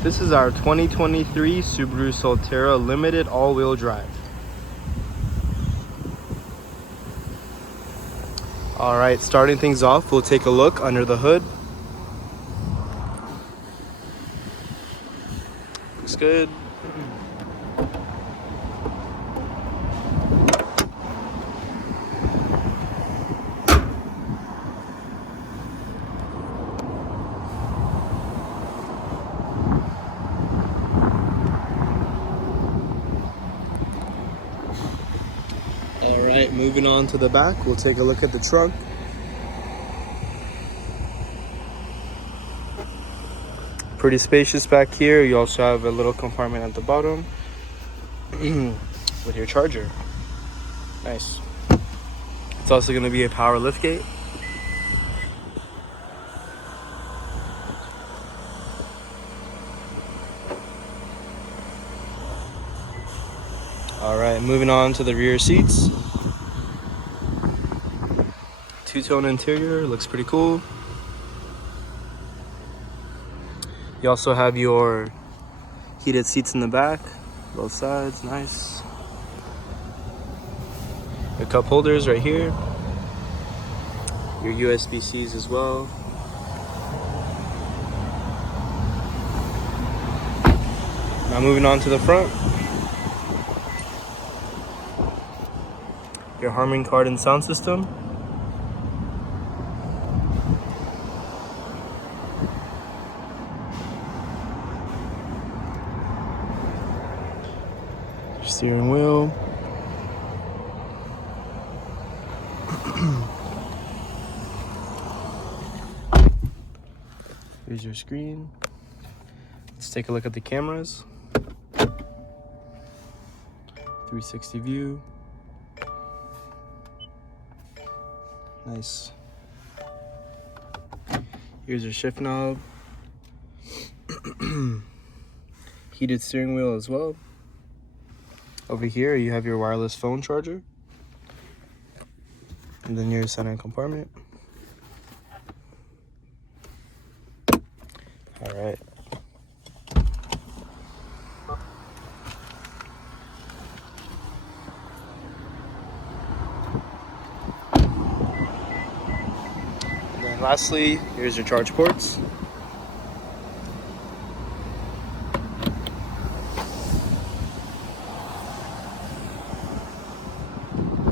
This is our 2023 Subaru Solterra Limited all-wheel drive. All right, starting things off, we'll take a look under the hood. Looks good. All right, moving on to the back, we'll take a look at the trunk. Pretty spacious back here. You also have a little compartment at the bottom with your charger. Nice. It's also going to be a power liftgate. All right, moving on to the rear seats. Two-tone interior, looks pretty cool. You also have your heated seats in the back, both sides, nice. Your cup holders right here. Your USB-Cs as well. Now moving on to the front. Your Harman Kardon sound system. Your steering wheel. Here's your screen. Let's take a look at the cameras. 360 view. Nice. Here's your shift knob. Heated steering wheel as well. Over here you have your wireless phone charger. And then your center compartment. All right. And then lastly, here's your charge ports.